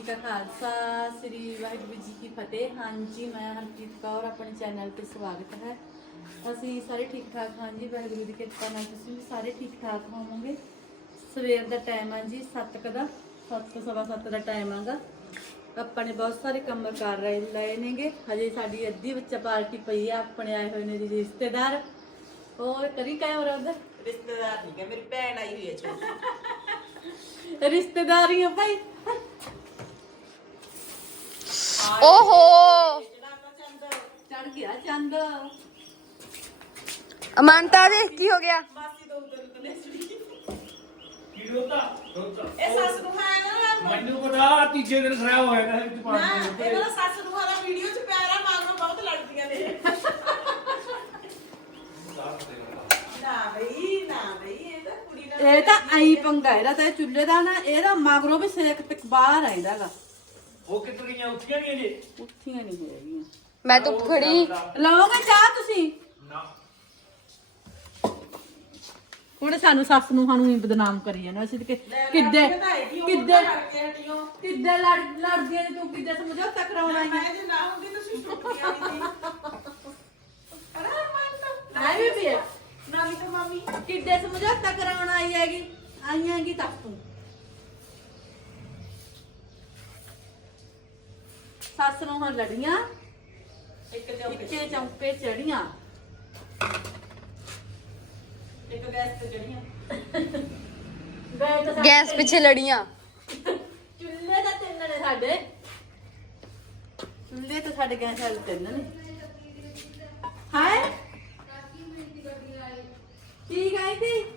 ਜੀ ਕਾ ਖਾਲਸਾ ਸ੍ਰੀ ਵਾਹਿਗੁਰੂ ਜੀ ਕੀ ਫਤਿਹ। ਹਾਂਜੀ ਮੈਂ ਹਰਪ੍ਰੀਤ ਕੌਰ ਆਪਣੇ ਚੈਨਲ ਤੇ ਸਵਾਗਤ ਹੈ। ਅਸੀਂ ਸਾਰੇ ਠੀਕ ਠਾਕ ਹਾਂ ਜੀ ਵਾਹਿਗੁਰੂ ਦੀ ਕਿਰਪਾ ਨਾਲ ਤੁਸੀਂ ਵੀ ਸਾਰੇ ਠੀਕ ਠਾਕ ਹੋਵੋਗੇ। ਸਵੇਰ ਦਾ ਟਾਈਮ ਆ ਜੀ 7 ਦਾ 7 ਸਵਾ 7 ਦਾ ਟਾਈਮ ਆਗਾ। ਆਪਾਂ ਨੇ ਬਹੁਤ ਸਾਰੇ ਕੰਮ ਕਰ ਰਹੇ ਲਏ ਨੇਗੇ। ਹਜੇ ਸਾਡੀ ਅੱਧੀ ਬੱਚਾ ਪਾਰਟੀ ਪਈ ਆ ਆਪਣੇ ਆਏ ਹੋਏ ਨੇ ਜੀ ਰਿਸ਼ਤੇਦਾਰ। ਹੋਰ ਕਰੀ ਕਾਇ ਹੋਰ ਉਧਰ ਰਿਸ਼ਤੇਦਾਰ ਨਹੀਂ ਕਿ ਮੇਰੀ ਭੈਣ ਆਈ ਹੋਈ ਹੈ ਛੋਟੀ। ਰਿਸ਼ਤੇਦਾਰੀਆਂ ਭਾਈ। ਓਹੋ। ਚੜ ਗਿਆ ਚੰਦ। ਅਮਾਨਤਾ ਦੇ ਕੀ ਹੋ ਗਿਆ? ਮਾਸੀ ਤੋਂ ਉਧਰ ਉਤਲੇ ਇਹ ਸੱਸ ਨੂੰ ਹੈ ਨਾ ਮੈਨੂੰ ਪਤਾ ਤੀਜੇ ਦਿਨ ਖਰਾਬ ਹੋਇਆ ਨਾ ਵਿੱਚ ਨਾ ਪਾਣੀ ਇਹਨਾਂ ਦਾ ਸੱਸ ਨੂੰ ਵਾਲਾ ਵੀਡੀਓ ਚ ਪਿਆਰਾ ਮਾਗਰੋਂ ਬਹੁਤ ਲੜਦੀਆਂ ਨੇ। ਨਾ ਬਈ ਨਾ ਬਈ ਇਹ ਤਾਂ ਕੁੜੀ ਨਾਲ ਇਹ ਤਾਂ ਆਈ ਪੰਗਾ ਇਹਦਾ ਤਾਂ ਇਹ ਚੁੱਲ੍ਹੇ ਦਾ ਨਾ ਇਹਦਾ ਮਗਰੋਂ ਵੀ ਸੇਕ ਪਿਕ ਬਾਹਰ ਆਇਦਾਗਾ ਉਹ ਕਿੱਧਰ ਗਈਆਂ? ਉੱਠੀਆਂ ਨਹੀਂ ਇਹਨੇ ਉੱਠੀਆਂ ਨਹੀਂ ਹੈਗੀਆਂ। ਮੈਂ ਤਾਂ ਖੜੀ। ਲਓਗੇ ਚਾਹ ਤੁਸੀਂ? ਨਾ। ਹੁਣ ਸਾਨੂੰ ਸੱਸ ਨੂੰ ਸਾਨੂੰ ਹੀ ਬਦਨਾਮ ਕਰੀ ਜਾਂਦੇ ਅਸੀਂ ਕਿ- ਕਿੱਦੇ ਕਿੱਦੇ ਕਿੱਦੇ ਲੜ ਲੜਦੀਆਂ ਨੇ ਤੂੰ? ਕਿੱਦੇ ਸਮਝੌਤਾ ਕਰਾਉਣ ਆਈ ਮੈਂ ਜੇ ਨਾ ਹੁੰਦੀ ਤੁਸੀਂ ਟੁੱਟੀਆਂ ਨਹੀਂ ਅਰੇ ਮੰਨ ਹੈ ਵੀ ਵੀ ਨਾਨੀ ਤੇ ਮਾਮੀ। ਕਿੱਦੇ ਸਮਝੌਤਾ ਕਰਾਉਣ ਆਈ ਹੈਗੀ। ਆਈ ਹੈਗੀ ਤਾਂ? ਸੱਸ ਨੂੰ ਹੁਣ ਲੜੀਆਂ ਇੱਕ ਚੌਂਕੇ ਚੜੀਆਂ ਇੱਕ ਗੈਸ ਤੇ ਤਾਂ ਗੈਸ ਪਿੱਛੇ ਲੜੀਆਂ। ਚੁੱਲ੍ਹੇ ਤਾਂ ਤਿੰਨ ਨੇ ਸਾਡੇ। ਚੁੱਲ੍ਹੇ ਤਾਂ ਸਾਡੇ ਗੈਸ ਵਾਲੇ ਤਿੰਨ ਨੇ। ਹਾਏ। ਕੀ ਗਈ ਸੀ?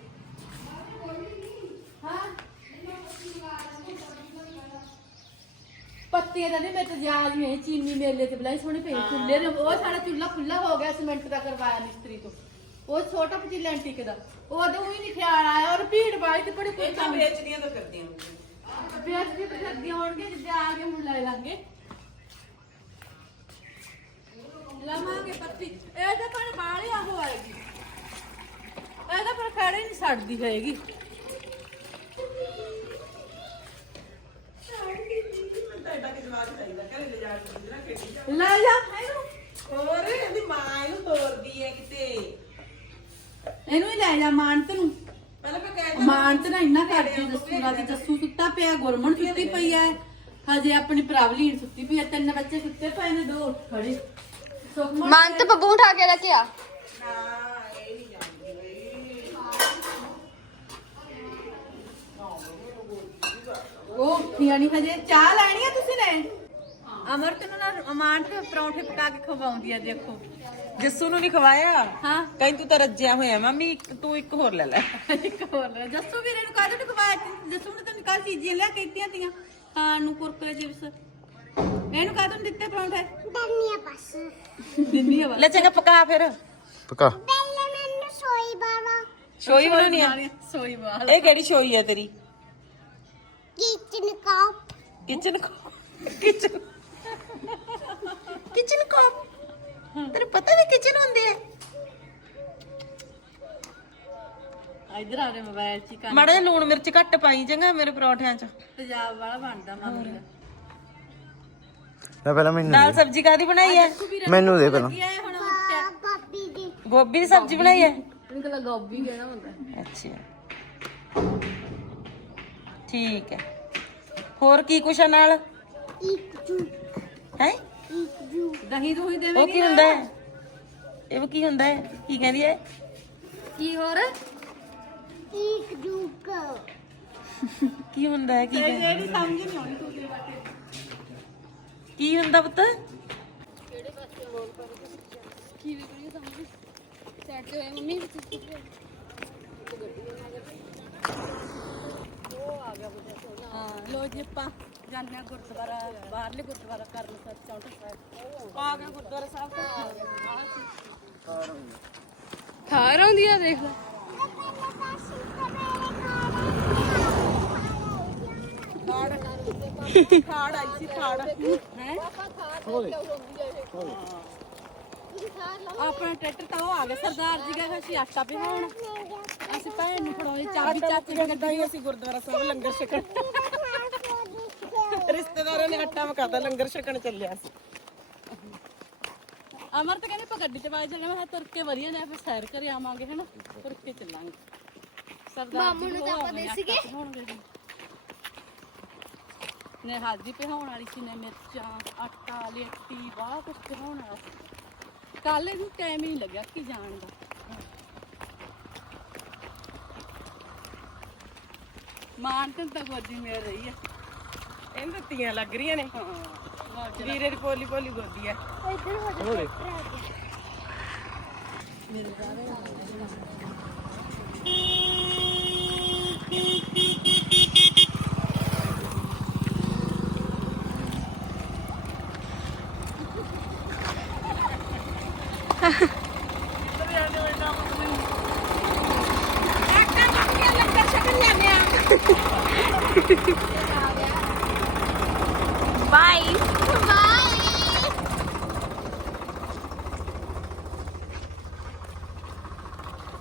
ਪੱਤੀਆਂ ਦਾ ਨਹੀਂ ਮੈਂ ਤਾਂ ਨਹੀਂ ਹੈ, ਚੀਨੀ ਮੇਲੇ ਤੇ ਬਲਾਈ ਸੋਹਣੇ ਪਏ ਚੁੱਲ੍ਹੇ ਦੇ ਉਹ ਸਾਡਾ ਚੁੱਲ੍ਹਾ ਖੁੱਲਾ ਹੋ ਗਿਆ ਸੀਮੈਂਟ ਦਾ ਕਰਵਾਇਆ ਮਿਸਤਰੀ ਤੋਂ। ਉਹ ਛੋਟਾ ਪਤੀਲਾ ਐਂਟੀਕ ਦਾ। ਉਦੋਂ ਹੀ ਨਹੀਂ ਖਿਆਲ ਆਇਆ ਔਰ ਭੀੜ ਬਾਈ ਤੇ ਬੜੀ ਕੋਈ ਤਾਂ ਵੇਚਦੀਆਂ ਤਾਂ ਫਿਰਦੀਆਂ ਹੁੰਦੀਆਂ ਵਿਆਹ ਦੀ ਪ੍ਰਸ਼ਾਦੀ ਹੋਣਗੇ ਜਿੱਦੇ ਆ ਕੇ ਹੁਣ ਲੈ ਲਾਂਗੇ। ਲਵਾਂਗੇ ਪੱਤੀ। ਇਹ ਤਾਂ ਪਰ ਬਾਹਲੀ ਆ ਹੋਏਗੀ ਇਹ ਤਾਂ ਪਰ ਖੜੇ ਨਹੀਂ ਛੱਡਦੀ ਹੈਗੀ। ਘਰੇ ਲੈ ਜਾ। ਕੇ ਜਿਹੜਾ ਖੇਡੀ ਜਾ ਲੈ ਜਾ ਇਹਨੂੰ ਹੋਰ ਇਹਦੀ ਮਾਂ ਇਹਨੂੰ ਤੋਰਦੀ ਹੈ ਕਿਤੇ। ਇਹਨੂੰ ਹੀ ਲੈ ਜਾ ਮਾਨਤ ਨੂੰ। ਪਹਿਲਾਂ ਮੈਂ ਕਹਿ ਮਾਨਤ ਨਾ ਇੰਨਾ ਕਰਦੀ ਜੱਸੂ ਦਾ ਤੇ। ਜੱਸੂ ਸੁੱਤਾ ਪਿਆ ਗੁਰਮਨ ਸੁੱਤੀ ਪਈ ਐ ਹਜੇ ਆਪਣੀ ਪ੍ਰਾਵਲੀਨ ਸੁੱਤੀ ਪਈ ਐ ਤਿੰਨ ਬੱਚੇ ਸੁੱਤੇ ਪਏ ਨੇ ਦੋ ਉੱਠ ਖੜੇ। ਸੁਖਮਨ ਮਨ ਤੇ ਬੱਬੂ ਉਠਾ ਕੇ ਰੱਖਿਆ। ਨਾ ਇਹ ਨਹੀਂ ਜਾਂਦੀ ਬਈ ਉਹ ਉੱਠੀਆਂ ਨਹੀਂ ਹਜੇ। ਚਾਹ ਲੈਣੀ ਆ ਤੁਸੀਂ ਨੇ? ਅਮਰਤ ਨੂੰ ਨਾ ਅਮਾਨਤ ਪਰੌਂਠੇ ਪਕਾ ਕੇ ਖਵਾਉਂਦੀ ਆ ਦੇਖੋ। ਜੱਸੂ ਨੂੰ ਨਹੀਂ ਖਵਾਇਆ? ਹਾਂ। ਕਹਿੰਦੀ ਤੂੰ ਤਾਂ ਰੱਜਿਆ ਹੋਇਆ ਮੰਮੀ ਇੱਕ- ਤੂੰ ਇੱਕ ਹੋਰ ਲੈ ਲੈ। ਇੱਕ ਹੋਰ ਲੈ। ਜੱਸੂ ਵੀਰੇ ਨੂੰ ਕਾਹਦੇ ਨੂੰ ਖਵਾਇਆ? ਸੀ? ਜੱਸੂ ਨੇ ਤੈਨੂੰ ਕੱਲ ਚੀਜ਼ੀਆਂ ਲਿਆ ਕੇ ਦਿੱਤੀਆਂ ਤੀਆਂ। ਖਾਣ ਨੂੰ ਕੁਰਕਰੇ ਚਿਪਸ। ਇਹਨੂੰ ਕਾਹਦੇ ਨੂੰ ਦਿੱਤੇ ਪਰੌਂਠੇ? ਦੰਨੀਆ ਬਸ। ਦਿੰਦੀ ਆ ਲੈ ਚੰਗਾ ਪਕਾ ਫਿਰ। ਪਕਾ। ਪਹਿਲੇ ਮੈਨੂੰ ਸੋਈ ਬਾਵਾ। ਸ਼ੋਈ ਬਣਾਉਣੀ ਆ? ਸੋਈ ਬਾਲ ਇਹ ਕਿਹੜੀ ਸ਼ੋਈ ਹੈ ਤੇਰੀ? ਕਿਚਨ ਕਾਪ। ਕਿਚਨ ਕਿਚਨ ਕਿਚਨ ਕੋ? ਤੈਨੂੰ ਪਤਾ ਵੀ ਕਿਚਨ ਹੁੰਦੇ ਆ। ਇਧਰ ਆ ਰਹੇ ਮੋਬਾਈਲ ਚ ਹੀ ਮਾੜਾ ਲੂਣ ਮਿਰਚ ਘੱਟ ਪਾਈ ਚੰਗਾ ਮੇਰੇ ਪਰੌਠਿਆਂ 'ਚ। ਪੰਜਾਬ ਵਾਲਾ ਬਣਦਾ ਮਾਮੀ ਦਾ। ਪਹਿਲਾਂ ਮੈਨੂੰ ਨਾਲ ਸਬਜ਼ੀ ਕਾਦੀ ਬਣਾਈ ਹੈ ਮੈਨੂੰ ਦੇ ਪਹਿਲਾਂ। ਕੀ ਆਇਆ ਹੁਣ। ਗੋਭੀ ਦੀ ਸਬਜ਼ੀ ਬਣਾਈ ਹੈ ਇਹਨੂੰ ਤਾਂ ਗੋਭੀ ਕਹਿਣਾ ਹੁੰਦਾ। ਅੱਛਾ। ਠੀਕ ਹੈ। ਹੋਰ ਕੀ ਕੁਛ ਆ ਨਾਲ? ਹੈ? ਦਹੀਂ ਦੂਹੀ ਉਹ ਦੇਵੇਂਗੀ ਕੀ ਹੁੰਦਾ ਹੈ? ਇਹ ਕੀ ਹੁੰਦਾ ਹੈ? ਕੀ ਕਹਿੰਦੀ ਹੈ? ਕੀ ਹੋਰ? ਇੱਕ ਜੂਕ। ਕੀ ਹੁੰਦਾ ਹੈ? ਕੀ ਕਹਿੰਦੀ ਜਿਹੜੀ ਸਮਝ ਨਹੀਂ ਆਉਣੀ ਤੂੰ ਦੇ ਬਾਰੇ ਕੀ ਹੁੰਦਾ ਪੁੱਤ? ਹਾਂ ਲੋ ਜੀ ਆਪਾਂ। ਜਾਂਦੇ ਆ ਗੁਰਦੁਆਰਾ ਬਾਹਰਲੇ ਗੁਰਦੁਆਰਾ ਕਰਨ ਸਾਹਿਬ ਚੌਂਟਾ ਸਾਹਿਬ। ਆ ਗਿਆ ਗੁਰਦੁਆਰਾ ਸਾਹਿਬ ਥਾਰ ਆਉਂਦੀ ਆ ਦੇਖ ਲੈ। ਖਾੜ। ਆਈ ਸੀ ਖਾੜ। ਹੈ? ਆਪਣਾ ਟਰੈਕਟਰ ਤਾਂ ਉਹ ਆ ਗਿਆ ਸਰਦਾਰ ਜੀ ਦਾ ਅਸੀਂ ਆਟਾ ਪਿਹਾਉਣ ਅਸੀਂ ਭੈਣ ਨੂੰ ਫੜਾਉਣੀ ਚਾਬੀ ਚਾਚੇ ਅਸੀਂ ਗੁਰਦੁਆਰਾ ਸਾਹਿਬ ਲੰਗਰ ਛਕਣ। ਰਿਸ਼ਤੇਦਾਰ ਨੇ ਆਟਾ ਮਕਾਤਾ ਲੰਗਰ ਛਕਣ ਚੱਲਿਆ ਸੀ। ਅਮਰ ਤਾਂ ਕਹਿੰਦੇ ਆਪਾਂ ਗੱਡੀ ਚ ਬਾਜ ਚੱਲਣਾ ਮੈਂ ਤੁਰ ਕੇ ਵਧੀਆ ਨੇ ਆਪਾਂ ਸੈਰ ਕਰੇ ਆਵਾਂਗੇ ਹਨਾ? ਤੁਰ ਕੇ ਚੱਲਾਂਗੇ। ਸਰਦਾਰ ਮਾਮੂ ਨੂੰ ਤਾਂ ਆਪਾਂ ਦੇ ਸੀਗੇ। ਨੇ ਹਲਦੀ ਪਿਹਾਉਣ ਵਾਲੀ ਸੀ ਨੇ ਮਿਰਚਾਂ ਆਟਾ ਲੇਟੀ ਬਾਹ ਕੁਝ ਪਿਹਾਉਣ ਵਾਲਾ ਸੀ। ਕੱਲ ਇਹਨੂੰ ਟਾਈਮ ਹੀ ਨਹੀਂ ਲੱਗਿਆ ਕਿ ਜਾਣ ਦਾ। ਮਾਨ ਤਾਂ ਤਾਂ ਗੋਦੀ ਮੇਰ ਰਹੀ ਆ ਇਹਨਾਂ ਦੇ ਤੀਆਂ ਲੱਗ ਰਹੀਆਂ ਨੇ ਹਾਂ ਮੌਜ ਨਾਲ। ਵੀਰੇ ਦੀ ਪੋਲੀ ਪੋਲੀ ਗੋਦੀ ਆ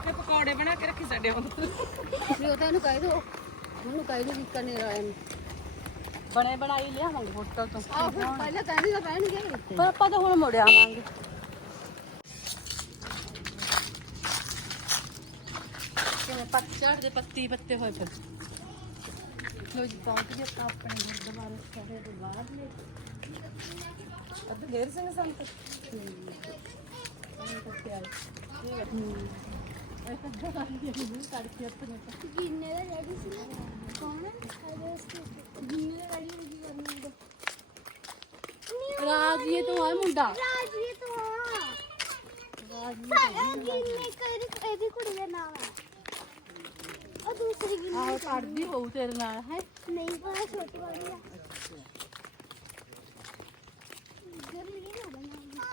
ਤੇ ਪਕੌੜੇ ਬਣਾ ਕੇ ਰੱਖੀ ਸਾਡੇ ਹੁਣ। ਵੀ ਉਹ ਤਾਂ ਇਹਨੂੰ ਕਹਿ ਦੋ ਉਹਨੂੰ ਕਹਿ ਦੋ ਵਿਕਰ ਨੇ ਰਾਇ ਨੂੰ ਬਣੇ ਬਣਾਈ ਲਿਆਵਾਂਗੇ ਹੋਟਲ ਤੋਂ। ਆਹ ਪਹਿਲਾਂ ਕਹਿੰਦੀ ਤਾਂ ਪੈਣਗੇ ਪਰ ਆਪਾਂ ਤਾਂ ਹੁਣ ਮੁੜ ਆਵਾਂਗੇ। ਕਿਵੇਂ ਪੱਤਝੜ ਦੇ ਪੱਤੀ ਪੱਤੇ ਹੋਏ ਫਿਰ। ਲੋ ਜੀ ਪਹੁੰਚ ਗਏ ਆਪਾਂ ਆਪਣੇ ਗੁਰਦੁਆਰੇ ਸਾਹਿਬ ਦੇ ਬਾਹਰ ਨੇ ਅੱਧ ਢੇਰ ਸਿੰਘ ਸੰਤ। ਜਿੰਨੇ ਦਾ ਰੈਡੀ ਸੀ ਨਾ। ਕੌਣ ਅਰੇ ਉਸਕੇ ਜਿੰਨੇ ਦਾ ਰੈਡੀ ਹੋਗੀ ਕਰਨੀ ਦਾ ਰਾਜੀਏ ਤੋਂ ਆ ਮੁੰਡਾ। ਰਾਜ ਇਹ ਤਾਂ ਰਾਜ ਜਿੰਨੇ ਕਰੀ ਇਹਦੀ ਕੁੜੀ ਦਾ ਨਾਮ ਹੈ। ਉਹ ਦੂਸਰੀ ਵੀ ਆਹੋ ਪੜਦੀ ਹੋਊ ਤੇਰੇ ਨਾਲ ਹੈ? ਨਹੀਂ ਪਤਾ ਛੋਟੀ ਵਾਲੀ ਆ। ਗਰਮੀ ਨਹੀਂ ਨਾ ਬਣਾ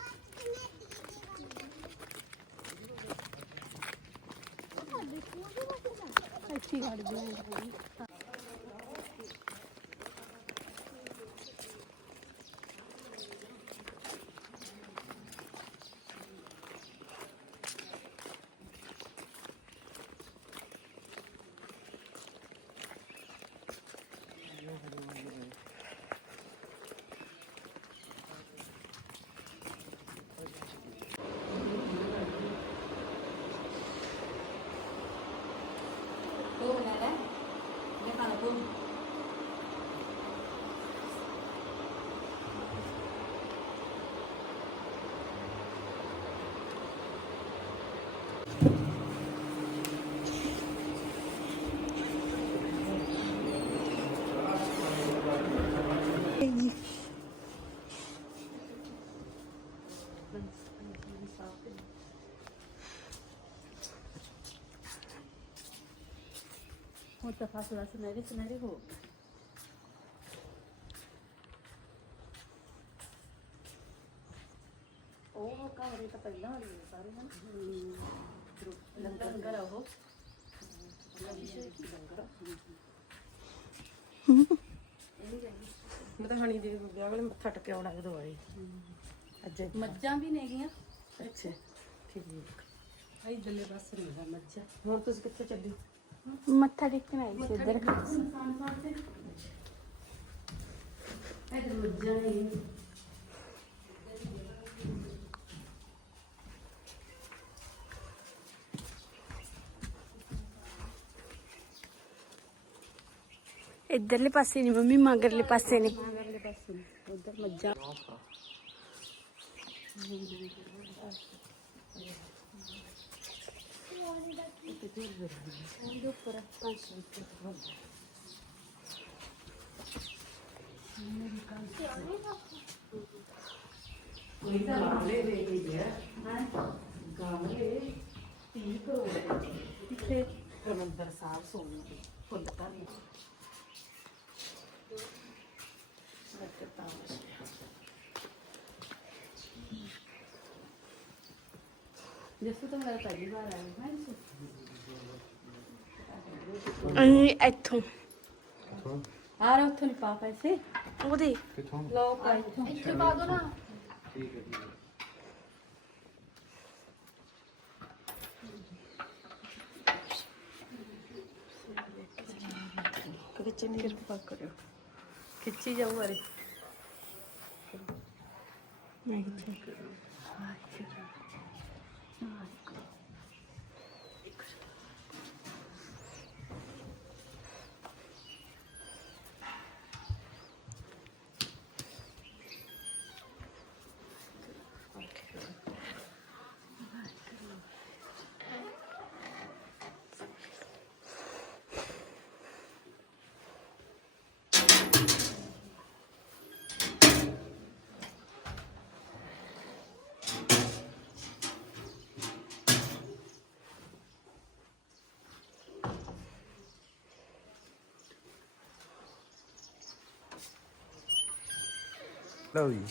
ਅੱਛੀ ਹੜ ਗਈ ਉਹ ਬਣਾ ਲੈ ਇਹ ਖਾਣਾ ਤੂੰ ਹੁਣ ਤਾਂ ਫਸਲਾ ਸੁਨਹਿਰੇ ਸੁਨਹਿਰੇ ਹੋ ਗਏ। ਉਹ ਕਮਰੇ ਤਾਂ ਪਹਿਲਾਂ ਵਾਲੇ ਨੇ ਸਾਰੇ ਹਨ। ਲੰਗਰ ਲੰਗਰ ਆ ਉਹ। ਮੈਂ ਤਾਂ ਹਣੀ ਦੇ ਵਿਆਹ ਵੇਲੇ ਮੱਥਾ ਟਕਿਆ ਹੋਣਾ ਜਦੋਂ ਆਏ। ਅੱਜ ਮੱਝਾਂ ਵੀ ਨੇਗੀਆਂ ਅੱਛਾ। ਠੀਕ। ਆਈ ਦਲੇ ਬਸ ਨਹੀਂ ਹੈ ਮੱਝਾਂ। ਹੁਣ ਤੁਸੀਂ ਕਿੱਥੇ ਚੱਲੀ? ਮੱਥਾ ਟੇਕਣ ਆਈ ਸੀ ਇੱਧਰ। ਇੱਧਰਲੇ ਪਾਸੇ ਨਹੀਂ ਮੰਮੀ ਮਗਰਲੇ ਪਾਸੇ ਨੇ। ਅਗਲੇ ਪਾਸੇ ਨੂੰ, ਮੱਝਾਂ। ਉਹਦੇ ਉੱਪਰ ਪੰਜ ਕੋਈ ਤਾਂ ਗਾਮਲੇ ਦੇ ਕੇ ਗਿਆ ਗਾਮਲੇ 30 ਕਰੋੜ ਦੇ ਕਿੱਥੇ ਹਰਮੰਦਰ ਸਾਹਿਬ ਸੋਨੇ ਦੇ ਫੁੱਲ ਧਰਨੇ ਜਿਸ ਤੋਂ ਮੇਰਾ ਪਹਿਲੀ ਵਾਰ ਆਇਆ ਹੈ ਅਹੀਂ ਇੱਥੋਂ। ਆ ਰਹੇ ਉੱਥੋਂ ਨਹੀਂ ਪਾ ਪੈਸੇ। ਉਹਦੇ। ਕਿੱਥੋਂ? ਲਓ ਪਾ ਇੱਥੋਂ। ਇੱਥੇ ਪਾ ਦੋ ਨਾ। ਠੀਕ ਹੈ ਠੀਕ ਹੈ। ਵਿੱਚ ਨਹੀਂ ਕਿਰਪਾ ਕਰਿਓ। ਖਿੱਚੀ ਜਾਊ ਅਰੇ ਲਓ ਜੀ।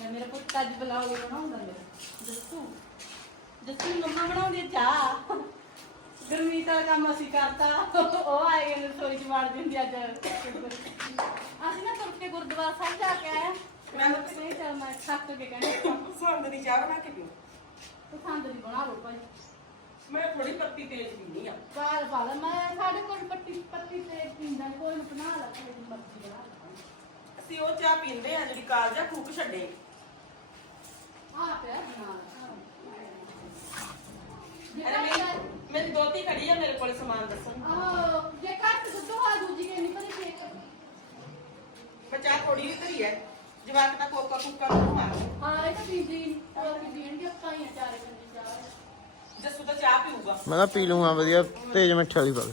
ਮੈਂ ਮੇਰਾ ਪੁੱਤ ਅੱਜ ਬਲੌਗ ਬਣਾਉਂਦਾ ਮੇਰਾ। ਦੱਸੂ ਦੱਸੂ ਮੰਮਾ ਬਣਾਉਂਦੀ ਆ ਚਾਹ। ਗਰਮੀ ਦਾ ਕੰਮ ਅਸੀਂ ਕਰਤਾ। ਉਹ ਆਏ ਨੇ ਰਸੋਈ ਚ ਵੜ ਦਿੰਦੀ ਅੱਜ। ਅਸੀਂ ਨਾ ਤੁਰ ਕੇ ਗੁਰਦੁਆਰਾ ਸਾਹਿਬ ਜਾ ਕੇ ਆਏ ਮੈਂ ਤਾਂ ਨਹੀਂ ਚੱਲ ਮੈਂ ਥੱਕ ਕੇ ਕਹਿੰਦੀ ਸੰਦ ਦੀ ਚਾਹ ਬਣਾ ਕੇ ਪੀਓ। ਪਸੰਦ ਦੀ ਬਣਾ ਲਓ ਭਾਈ। ਮੈਂ ਥੋੜੀ ਪੱਤੀ ਤੇਜ਼ ਪੀਣੀ ਆ। ਕਾਲ ਪਾ ਲੈ। ਮੈਂ ਸਾਡੇ ਕੋਲ ਪੱਤੀ ਪੱਤੀ ਤੇ ਪੀਂਦਾ ਕੋਈ ਬਣਾ ਲਾ ਕੋਈ ਮਰਜ਼ੀ ਬਣਾ ਲਾ। ਅਸੀਂ ਉਹ ਚਾਹ ਪੀਂਦੇ ਆ ਜਿਹੜੀ ਕਾਲਜਾ ਫੂਕ ਛੱਡੇ। ਅਰੇ ਦੋਤੀ ਖੜੀ ਆ ਮੇਰੇ ਕੋਲ ਸਮਾਨ ਦੱਸਣ। ਮੈਂ ਚਾਹ ਥੋੜੀ ਵੀ ਧਰੀ ਐ। ਜਵਾਕ ਤਾਂ ਕੋਕਾ ਕੁੱਕਾ ਨੂੰ ਆ ਹਾਂ ਇਹ ਤਾਂ ਪੀਂਦੀ ਨੀ। ਉਹ ਕੀ ਪੀਣਗੇ ਆਪਾਂ ਹੀ ਆ ਚਾਰੇ ਬੰਦੇ ਚਾਹ ਜੱਸੂ ਤਾਂ ਚਾਹ ਪੀਊਗਾ। ਮੈਂ ਤਾਂ ਪੀ ਲੂੰਗਾ ਵਧੀਆ ਤੇਜ਼ ਮਿੱਠੇ ਵਾਲੀ ਪਾ ਦੇ।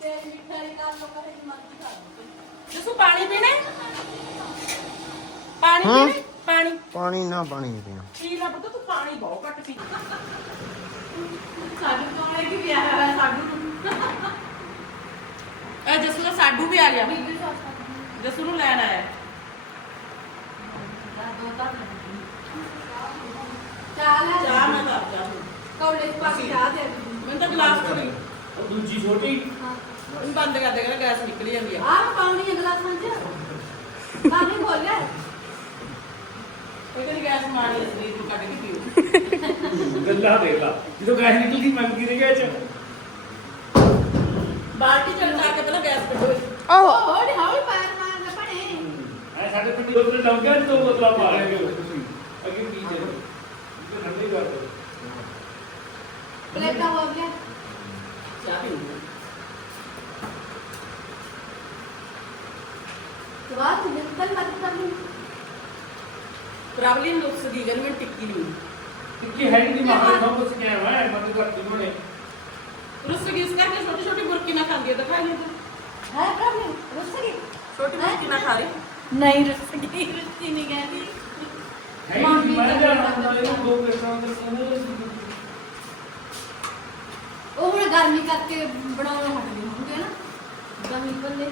ਤੇ ਮਿੱਠਾਈ ਕਰ ਲੋ ਕਰੇ ਮਰਜ਼ੀ ਕਰ ਲਓ ਜੱਸੂ ਪਾਣੀ ਪੀਣਾ ਹੈ? ਪਾਣੀ ਹਾਂ। ਪੀਣਾ ਹੈ? ਪਾਣੀ ਪਾਣੀ ਨਾ ਪਾਣੀ ਨਹੀਂ ਪੀਣਾ ਪੀ ਲੈ ਪੁੱਤ ਤੂੰ ਪਾਣੀ ਬਹੁਤ ਘੱਟ ਪੀ ਸਾਡੇ ਕੋਲ ਇਹ ਕੀ ਪਿਆ ਹੈ ਸਾਡੂ ਇਹ ਜੱਸੂ ਦਾ ਸਾਡੂ ਵੀ ਆ ਗਿਆ ਬੀਬੀ ਸੌਸ ਜੱਸੂ ਨੂੰ ਲੈਣ ਆਇਆ ਦਾ ਦੋ ਤਾਂ ਚਾਹ ਲੈ ਚਾਹ ਮੈਂ ਕਰ ਜਾ ਕੌੜੇ ਚ ਪਾ ਤਾਂ ਉਹ ਬੰਦ ਕਰ ਦੇ ਕਹਿੰਦਾ ਗੈਸ ਨਿਕਲ ਜਾਂਦੀ ਆ। ਆਹ ਪਾਣੀ ਹੈ ਗਲਾਸਾਂ ਚ ਪਾਣੀ ਖੋਲਿਆ ਇਹ ਕਹਿੰਦੀ ਗੈਸ ਮਾਰੀ ਸਰੀਰ ਨੂੰ ਕੱਢ ਕੇ ਪੀਓ। ਗੱਲਾਂ ਦੇ ਲਾ। ਜਦੋਂ ਗੈਸ ਨਿਕਲਦੀ ਮੰਗ ਕੀ ਰਿਹਾ ਚ। ਬਾਲਟੀ ਚੜਕਾ ਕੇ ਪਹਿਲਾਂ ਗੈਸ ਕੱਢੋ। ਓ ਹੌਲੀ ਹੌਲੀ ਪੈਰ ਮਾਰਦਾ ਪੜੇ ਐ ਸਾਡੇ ਪਿੰਡ ਉੱਤੇ ਡੰਗਿਆ ਤੋਂ ਬਦਲਾ ਮਾਰਾਂਗੇ ਤੁਸੀਂ ਅੱਗੇ ਕੀ ਜੇ ਇਹ ਠੰਡੇ ਕਰ ਦੋ ਪਲੇਟਾਂ ਹੋ ਗਿਆ ਚਾਹ ਪੀਓ ਸਵਾਦ ਨਿਕਲ ਮਤ ਕਰ ਲਈ ਪ੍ਰੋਬਲਮ ਨੁਕਸ ਦੀ ਗੱਲ ਮੈਂ ਟਿੱਕੀ ਨਹੀਂ ਕਿ ਹੈ ਨਹੀਂ ਮਾਰ ਸਭ ਕੁਝ ਕਿਹਾ ਹੈ ਮਤ ਕਰ ਦਿਨੋਂ ਰੁੱਸ ਗਈ ਇਸ ਕਰਕੇ ਛੋਟੀ ਛੋਟੀ ਬੁਰਕੀ ਨਾ ਖਾਂਦੀ ਹੈ ਦਿਖਾਈ ਨਹੀਂ ਤੂੰ ਹੈ ਪ੍ਰਭੂ ਰੁੱਸ ਗਈ? ਛੋਟੀ ਬੁਰਕੀ ਨਾ ਖਾ ਰਹੀ? ਨਹੀਂ ਰੁੱਸ ਗਈ ਰੁੱਸੀ ਨਹੀਂ ਕਹਿੰਦੀ। ਨਹੀਂ ਮੈਂ ਜਾਣਾ ਇਹਨੂੰ ਦੋ ਪਲੇਟਾਂ ਦੇ ਸੋਨੇ ਉਹ ਹੁਣ ਗਰਮੀ ਕਰਕੇ ਬਣਾਉਣਾ ਹਟ ਗਏ ਹੋਣਗੇ ਨਾ। ਗਰਮੀ ਬੱਲੇ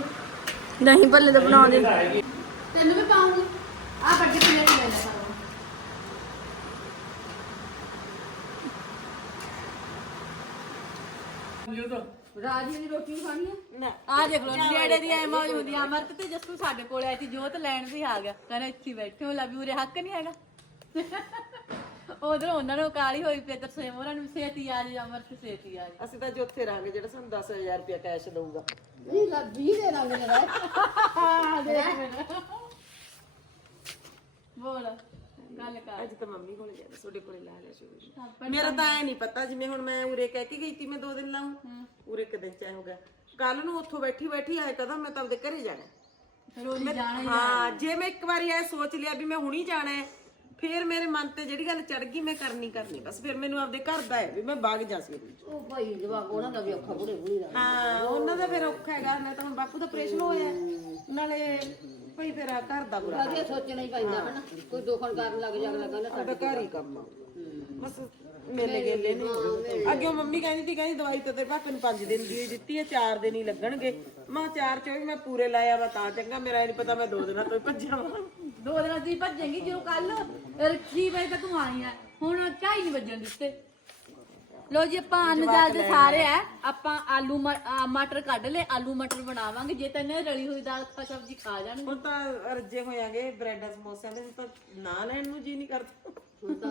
ਨਹੀਂ ਬੱਲੇ ਤਾਂ ਬਣਾਉਂਦੇ ਤੈਨੂੰ ਵੀ ਪਾਉਂਗੀ। ਆ ਵੱਡੀ ਪਲੇਟ ਲੈ ਲੈ ਕਰੋ ਰਾਜੀ ਦੀ ਰੋਟੀ ਖਾਣੀ ਹੈ ਨਾ। ਆ ਦੇਖ ਲੋ ਨੇੜੇ ਦੀ ਐ ਮੌਜ ਹੁੰਦੀ ਆ। ਅਮਰਤ ਤੇ ਜੱਸੂ ਸਾਡੇ ਕੋਲ ਆਈ ਸੀ ਜੋਤ ਲੈਣ ਵੀ ਆ ਗਿਆ। ਕਹਿੰਦਾ ਇੱਥੇ ਬੈਠੇ ਹੋ ਲੱਭੀ ਉਰੇ ਹੱਕ ਨਹੀਂ ਹੈਗਾ। ਉਧਰ ਉਹਨਾਂ ਨੂੰ ਕਾਲੀ ਹੋਈ ਪਈ ਤੇ ਉਹਨਾਂ ਨੂੰ ਸੇਤੀ ਆ ਜੀ ਅਮਰਤ ਸੇਤੀ ਆ ਜੀ। ਅਸੀਂ ਤਾਂ ਜੋਥੇ ਰਾਂਗੇ ਜਿਹੜਾ ਸਾਨੂੰ 10000 ਰੁਪਇਆ ਕੈਸ਼ ਦਊਗਾ। ਨਹੀਂ ਲੱਭੀ ਦੇ ਰੰਗ ਦੇ ਰਹਿ ਬੋਲ ਗੱਲ ਕਰ ਅੱਜ ਤਾਂ ਮੰਮੀ ਕੋਲੇ ਗਿਆ ਤੁਹਾਡੇ ਕੋਲੇ ਲਾ ਲਿਆ ਸ਼ੁਰੂ ਮੇਰਾ ਤਾਂ ਐ ਨਹੀਂ ਪਤਾ ਜਿਵੇਂ ਹੁਣ ਮੈਂ ਉਰੇ ਕਹਿ ਕੇ ਗਈ ਸੀ ਮੈਂ ਦੋ ਦਿਨ ਲਾਉਂ ਉਰੇ ਇੱਕ ਦਿਨ ਚ ਐ ਹੋ ਗਿਆ। ਕੱਲ ਨੂੰ ਉੱਥੋਂ ਬੈਠੀ ਬੈਠੀ ਆਏ ਕਦਮ ਮੈਂ ਤਾਂ ਆਪਦੇ ਘਰੇ ਜਾਣਾ। ਰੋਜ਼ ਜਾਣਾ ਹੀ ਹਾਂ ਜੇ ਮੈਂ ਇੱਕ ਵਾਰੀ ਐ ਸੋਚ ਲਿਆ ਵੀ ਮੈਂ ਹੁਣੀ ਜਾਣਾ ਹੈ ਫਿਰ ਮੇਰੇ ਮਨ ਤੇ ਜਿਹੜੀ ਗੱਲ ਚੜ ਗਈ ਮੈਂ ਕਰਨੀ ਕਰਨੀ ਬਸ ਫਿਰ ਮੈਨੂੰ ਆਪਦੇ ਘਰ ਦਾ ਹੈ ਵੀ ਮੈਂ ਬਾਗ ਜਾ ਸੀ ਉਹ ਭਾਈ ਜਵਾਕ ਉਹਨਾਂ ਦਾ ਵੀ ਔਖਾ ਬੁੜੇ ਬੁੜੀ ਦਾ। ਹਾਂ ਉਹਨਾਂ ਦਾ ਫਿਰ ਔਖਾ ਹੈਗਾ ਨਾ ਤਾਂ ਹੁਣ ਬਾਪੂ ਦਾ ਆਪਰੇਸ਼ਨ ਹੋਇਆ। ਨਾਲੇ ਭਈ ਫਿਰ ਆਹ ਘਰ ਦਾ ਬੁਰਾ ਵਧੀਆ ਸੋਚਣਾ ਹੀ ਪੈਂਦਾ ਹਨਾ ਕੋਈ ਦੋਖਣ ਕਰਨ ਲੱਗ ਜਾ ਅਗਲਾ ਕਹਿੰਦਾ ਸਾਡਾ ਘਰ ਹੀ ਕੰਮ ਆ। ਬਸ ਮੇਲੇ ਗੇਲੇ ਨਹੀਂ ਅੱਗੇ ਉਹ ਮੰਮੀ ਕਹਿੰਦੀ ਸੀ ਕਹਿੰਦੀ ਦਵਾਈ ਤਾਂ ਤੇਰੇ ਪਾਪੇ ਨੂੰ 5 ਦਿਨ ਦੀ ਦਿੱਤੀ ਹੈ 4 ਦਿਨ ਹੀ ਲੱਗਣਗੇ। ਮੈਂ 4 ਚੋਂ ਵੀ ਮੈਂ ਪੂਰੇ ਲਾਇਆ ਵਾ ਤਾਂ ਚੰਗਾ ਮੇਰਾ ਇਹ ਨਹੀਂ ਪਤਾ ਮੈਂ ਦੋ ਦਿਨਾਂ ਤੋਂ ਹੀ ਭੱਜਿਆ ਵਾਂ। ਦੋ ਦਿਨਾਂ ਦੀ ਭੱਜੇਗੀ ਜੋ ਕੱਲ ਰੱਖੀ ਵਜੇ ਤੱਕ ਤੂੰ ਆਈ ਆ। ਹੁਣ ਢਾਈ ਨਹੀਂ ਵੱਜਣ ਦਿੱਤੇ। ਲੋ ਜੀ ਆਪਾਂ ਦੇ ਸਾਰੇ ਆ। ਆਪਾਂ ਆਲੂ ਮ- ਆ, ਮਟਰ ਕੱਢ ਲੈ ਆਲੂ ਮਟਰ ਬਣਾਵਾਂਗੇ। ਜੇ ਤੈਨੇ ਰਲੀ ਹੋਈ ਦਾਲ ਖਾ ਸਬਜ਼ੀ ਖਾ ਜਾਣਗੇ। ਹੁਣ ਤਾਂ ਰੱਜੇ ਹੋਇਆਂਗੇ ਬ੍ਰੈਡ ਸਮੋਸਿਆਂ ਦੇ ਤਾਂ ਨਾ ਲੈਣ ਨੂੰ ਜੀ ਨਹੀਂ ਕਰਦਾ। ਹੁਣ ਤਾਂ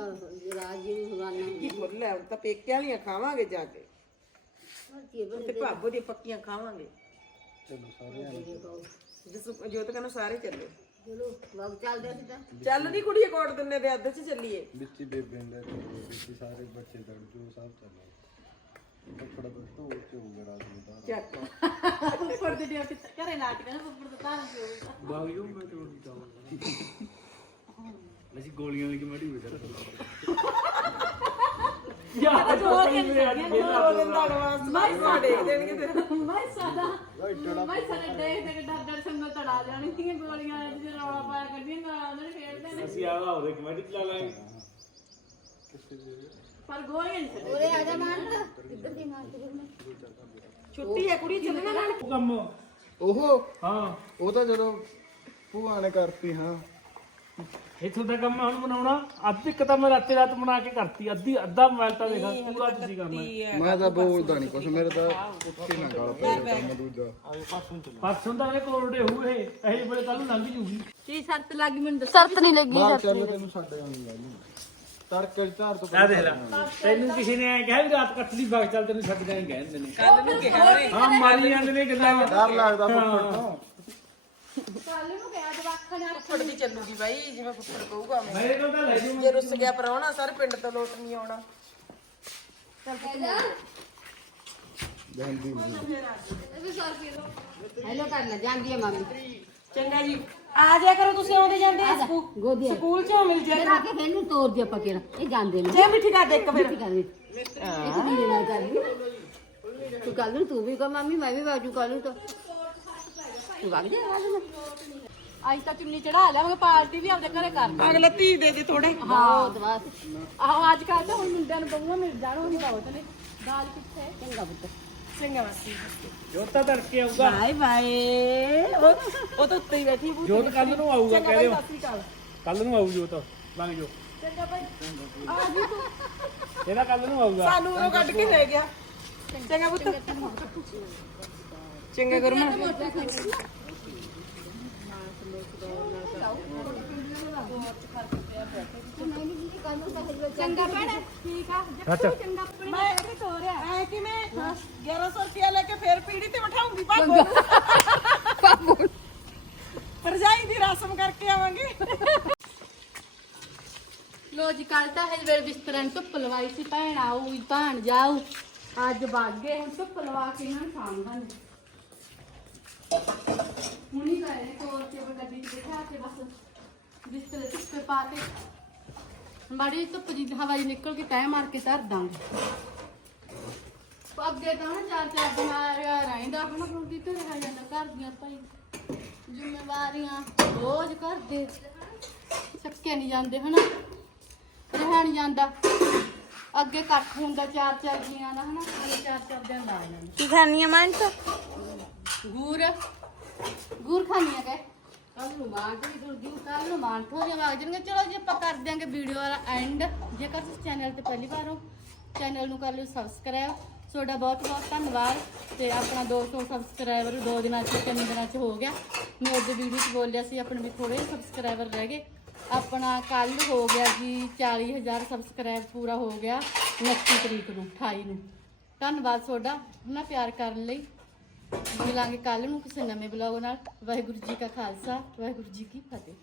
ਰਾਜ ਜੀ ਨੂੰ। ਹਵਾਨਾ ਕੀ ਬੋਲ ਲੈ ਹੁਣ ਤਾਂ ਪੇਕਿਆਂ ਵਾਲੀਆਂ ਖਾਵਾਂਗੇ ਜਾ ਕੇ। ਤੇ ਭਾਬੋ ਦੀਆਂ ਪੱਕੀਆਂ ਖਾਵਾਂਗੇ। ਚਲੋ ਸਾਰੇ ਜੋਤ ਕਹਿੰਦਾ ਸਾਰੇ ਚੱਲੇ। ਚਲੋ ਤਾਂ ਨਹੀਂ ਕੁੜੀਏ ਕੋਟ ਦਿੰਨੇ ਦੇ ਅੱਧ ਚ ਚੱਲੀਏ। ਵਿੱਚ ਬੇਬੇ ਦੇ ਵਿੱਚ ਸਾਰੇ ਬੱਚੇ ਦੜ ਜੋ ਸਭ ਚੱਲੇ। ਕੱਪੜਾ ਤਾਂ ਧੋ ਕੇ ਹੋਊਗਾ ਰਾਤ ਨੂੰ ਤਾਂ ਚੱਕ। ਉੱਪਰ ਦੇ ਡਿਆ ਕਿੱਥੇ ਘਰੇ ਲਾ ਕੇ ਕਹਿੰਦਾ ਉੱਪਰ ਤੋਂ ਤਾਰਾਂ ਪਿਓ ਬਾਗਿਓ ਮੈਂ ਤੇ ਉਹ ਜਾਵਾਂਗਾ ਅਸੀਂ ਗੋਲੀਆਂ ਦੀ ਕਮੇਟੀ ਵਿਚਾਰ ਯਾਰ ਦੋ ਦਿਨ ਦੋ ਦਿਨ ਦਾ ਐਡਵਾਂਸ ਮਾਈ ਸਾਡੇ ਦੇਣਗੇ ਤੇਰਾ। ਮੈਂ ਸਾਡਾ ਮੈਂ ਸਾਡਾ ਦੇਖ ਦੇਖ ਡਰ ਡਰ ਸੰਗ ਤੜਾ ਜਾਣੀ ਸੀ ਗੋਲੀਆਂ ਜਿਹੜੇ ਰੌਲਾ ਪਾਇਆ ਕੱਢੀਆਂ ਗਾਲਾਂ ਉਹਨਾਂ ਨੇ ਖੇਡਦੇ ਨੇ। ਅਸੀਂ ਆਵਾ ਉਹਦੇ ਕਮੇਟੀ ਚਲਾ ਲਾਂਗੇ। ਪਰ ਗੋਲੀਆਂ ਨਹੀਂ ਛੱਡੇ ਉਰੇ ਆ ਜਾ ਮਾਨ ਇੱਧਰ ਦੀ ਮਾਰ ਤੇ ਫਿਰ ਮੈਂ। ਛੁੱਟੀ ਹੈ ਕੁੜੀ ਚੱਲਣਾ ਨਾਲ। ਉਹ ਕੰਮ। ਉਹ ਹਾਂ। ਉਹ ਤਾਂ ਜਦੋਂ ਭੂਆ ਨੇ ਕਰਤੀ ਹਾਂ। ਇੱਥੋਂ ਦਾ ਕੰਮ ਹੁਣ ਬਣਾਉਣਾ ਅੱਧ ਇੱਕ ਤਾਂ ਮੈਂ ਰਾਤੇ ਰਾਤ ਬਣਾ ਕੇ ਕਰਤੀ ਅੱਧੀ ਅੱਧਾ ਮੋਬਾਈਲ ਤਾਂ ਦੇਖ ਪੂਰਾ ਤੁਸੀਂ ਕਰਨਾ ਮੈਂ ਤਾਂ ਬੋਲਦਾ ਨਹੀਂ ਕੁਛ ਮੇਰੇ ਤਾਂ ਉੱਥੇ ਨਾ ਗਾਲ ਪੈ ਕੰਮ ਦੂਜਾ। ਪਰਸੋਂ ਦਾ ਇਹ ਕੋਰਡੇ ਹੋਏ ਇਹ ਬੜੇ ਕੱਲ ਨੂੰ ਲੰਘ ਜੂਗੀ। ਕੀ ਸ਼ਰਤ ਲੱਗੀ ਮੈਨੂੰ ਦੱਸੋ। ਸ਼ਰਤ ਨਹੀਂ ਲੱਗੀ ਬਾਹਰ ਚੱਲ ਤੈਨੂੰ ਛੱਡ ਆਉਂਗੀ ਗੱਲ ਤੜਕੇ ਧਾਰ ਤੋਂ ਆ ਦੇਖ ਲੈ ਤੈਨੂੰ ਕਿਸੇ ਨੇ ਐ ਕਿਹਾ ਵੀ ਰਾਤ ਕੱਟਲੀ ਬਾਗ ਚੱਲ ਤੈਨੂੰ ਛੱਡ ਜਾਈ ਕਹਿੰਦੇ ਨੇ। ਕੱਲ ਨੂੰ ਕਿਹਾ ਹਾਂ ਮਾਰੀ ਜਾਂਦੇ ਨੇ ਗੱਲਾਂ। ਡਰ ਲੱਗਦਾ ਫੁੱਫੜ ਤੋਂ ਕੱਲ ਨੂੰ ਕਿਹਾ ਜਵਾਖਾਂ ਨੇ ਫੁੱਫੜ ਦੀ ਚੱਲੂਗੀ ਬਾਈ ਜਿਵੇਂ ਫੁੱਫੜ ਕਹੂਗਾ ਮੈਂ। ਮੇਰੇ ਕੋਲ ਤਾਂ ਲੈ ਜੂ ਜੇ ਰੁੱਸ ਗਿਆ ਪਰਾਉਣਾ ਸਾਰੇ ਪਿੰਡ ਤੋਂ ਲੋਟ ਨਹੀਂ ਆਉਣਾ। ਜਾਂਦੀ ਨਹੀਂ। ਹੈਲੋ ਕਰ ਲੈ ਜਾਂਦੀ ਹੈ ਮਾਮੀ। ਚੰਗਾ ਜੀ। ਆ ਜਾਇਆ ਕਰੋ ਤੁਸੀਂ ਆਉਂਦੇ ਜਾਂਦੇ ਆ ਸਕੂ- ਗੋਦੀ ਸਕੂਲ ਚੋਂ ਮਿਲ ਜਾਇਆ ਫਿਰ ਆ ਕੇ ਫਿਰ ਨੂੰ ਤੋੜ ਦਿਓ ਪਕੇਰਾ ਇਹ ਜਾਂਦੇ ਨੇ। ਜੇ ਮਿੱਠੀ ਕਰ ਦੇ ਇੱਕ ਫਿਰ। ਕੀ ਕਰਨੀ ਇੱਕ ਦੀਦੇ ਨਾਲ ਕਰਨੀ ਤੂੰ ਕੱਲ ਨੂੰ ਤੂੰ ਵੀ ਕਹ ਮੰਮੀ ਮੈਂ ਵੀ ਬਾਜੂ ਕੱਲ ਨੂੰ ਤਾਂ। ਤੂੰ ਵਗ ਜਾ ਕੱਲ ਨੂੰ ਅੱਜ ਤਾਂ ਚੁੰਨੀ ਚੜਾ ਲਿਆਵਾਂਗੇ ਪਾਰਟੀ ਵੀ ਆਪਦੇ ਘਰੇ ਕਰ ਅਗਲਾ ਧੀ ਦੇ ਦੇ ਥੋੜੇ। ਹਾਂ ਦਵਾਸ ਆਹੋ ਅੱਜ ਕੱਲ ਤਾਂ ਹੁਣ ਮੁੰਡਿਆਂ ਨੂੰ ਬਹੂਆਂ ਮਿਲ ਜਾਣ ਹੁਣ ਬਹੁਤ ਨੇ। ਦਾਲ ਕਿੱਥੇ? ਚੰਗਾ ਪੁੱਤ। ਚੰਗਾ ਮਾਸੀ ਜੋਤਾ ਤੜਕੇ ਆਊਗਾ। Bye bye. ਉਹ ਉਹ ਤਾਂ ਉੱਤੇ ਹੀ ਬੈਠੀ ਬੂ ਜੋਤ ਕੱਲ ਨੂੰ ਆਊਗਾ ਚੰਗਾ ਕਹਿ ਬਾਈ ਦਿਓ। ਸਤਿ ਸ਼੍ਰੀ ਅਕਾਲ। ਕੱਲ ਨੂੰ ਆਊ ਜੋਤ। ਲੰਘ ਜੋ ਚੰਗਾ ਬਾਈ ਇਹਦਾ ਕੱਲ ਨੂੰ ਆਊਗਾ। ਸਾਨੂੰ ਉਹ ਕੱਢ ਕੇ ਲੈ ਗਿਆ। ਚੰਗਾ ਪੁੱਤ। ਚੰਗਾ ਗੁਰਮਨ ਚੰਗਾ ਭੈਣੇ। ਠੀਕ ਆ? ਅੱਛਾ। ਚੰਗਾ ਮੈਂ ਇਹ ਤੋਰਿਆ ਐ ਕਿਵੇਂ 1100 ਰੁਪਿਆ ਲੈ ਕੇ ਫੇਰ ਪੀੜੀ ਤੇ ਬਿਠਾਉਂਗੀ ਭਾਗੋ ਪਰਜਾਈ ਦੀ ਰਸਮ ਕਰਕੇ ਆਵਾਂਗੇ। ਲੋ ਜੀ ਕੱਲ ਤਾਂ ਹਜੇ ਵੇਲੇ ਬਿਸਤਰਾਂ ਨੂੰ ਧੁੱਪ ਲਵਾਈ ਸੀ ਭੈਣ ਆਊ ਭੈਣ ਜਾਊ। ਅੱਜ ਬਾਗੇ ਹੁਣ ਧੁੱਪ ਲਵਾ ਕੇ ਇਹਨਾਂ ਨੂੰ ਸਾਂਭਾਂਗੇ। ਹੁਣੀ ਗਏ ਨੇ ਕੋਲ ਤੇ ਉਹ ਗੱਡੀ 'ਚ ਬਿਠਾ ਕੇ ਬਸ ਬਿਸਤਰੇ ਧੁੱਪੇ ਪਾ ਕੇ ਮਾੜੀ ਜਿਹੀ ਧੁੱਪ ਦੀ ਹਵਾ ਜੀ ਨਿਕਲ ਕੇ ਤੈਅ ਮਾਰ ਕੇ ਧਰ ਦਾਂਗੇ। ਅੱਗੇ ਤਾਂ ਨਾ ਚਾਰ ਚਾਰ ਦਿਨ ਆਇਆ ਰਹਿੰਦਾ ਹੁਣ ਹੁਣ ਕਿੱਥੇ ਰਹਿ ਜਾਂਦਾ, ਘਰ ਦੀਆਂ ਭਾਈ ਜ਼ਿੰਮੇਵਾਰੀਆਂ ਰੋਜ਼ ਘਰ ਦੇ ਚੱਕੇ ਨਹੀਂ ਜਾਂਦੇ ਹਨਾ, ਰਹਿ ਨਹੀਂ ਜਾਂਦਾ। ਅੱਗੇ ਇਕੱਠ ਹੁੰਦਾ ਚਾਰ ਚਾਰ ਜੀਆਂ ਦਾ ਹਨਾ ਚਾਰ ਚਾਰ ਦਿਨ ਲਾ ਜਾਂਦੇ ਕੀ ਖਾਣੀ ਆ ਮਾਂ ਗੁਰ। ਗੂਰ ਖਾਣੀ ਹੈ ਕਹੇ ਕੱਲ ਨੂੰ ਮਾਂ ਤੇ ਵੀ ਦੁਰਦੀ ਕੱਲ ਨੂੰ ਮਾਨ ਠੋਰੀਆਂ ਵਗ ਜਾਣਗੇ। ਚਲੋ ਜੀ, ਆਪਾਂ ਕਰ ਦਿਆਂਗੇ ਵੀਡੀਓ ਵਾਲਾ ਐਂਡ ਜੇਕਰ ਤੁਸੀਂ ਚੈਨਲ ਤੇ ਪਹਿਲੀ ਵਾਰ ਹੋ ਚੈਨਲ ਨੂੰ ਕਰ ਲਿਓ ਸਬਸਕ੍ਰਾਈਬ ਤੁਹਾਡਾ ਬਹੁਤ ਬਹੁਤ ਧੰਨਵਾਦ। ਤੇ ਆਪਣਾ 200 ਸਬਸਕ੍ਰਾਈਬਰ ਦੋ ਦਿਨਾਂ ਚ, ਤਿੰਨ ਦਿਨਾਂ ਚ ਹੋ ਗਿਆ। ਮੈਂ ਉਹਦੇ ਵੀਡੀਓ 'ਚ ਬੋਲਿਆ ਸੀ, ਆਪਣੇ ਵੀ ਥੋੜੇ ਸਬਸਕ੍ਰਾਈਬਰ ਰਹਿ ਗਏ। ਆਪਣਾ ਕੱਲ ਹੋ ਗਿਆ ਜੀ 40000 ਸਬਸਕ੍ਰਾਈਬ ਪੂਰਾ ਹੋ ਗਿਆ। 29 ਤਰੀਕ ਨੂੰ 28 ਨੂੰ। ਧੰਨਵਾਦ ਤੁਹਾਡਾ ਨਾ ਪਿਆਰ ਕਰਨ ਲਈ। ਮਿਲਾਂਗੇ ਕੱਲ ਨੂੰ ਕਿਸੇ ਨਵੇਂ ਬਲੌਗ ਨਾਲ। ਵਾਹਿਗੁਰੂ ਜੀ ਕਾ ਖਾਲਸਾ, ਵਾਹਿਗੁਰੂ ਜੀ ਕੀ ਫਤਿਹ।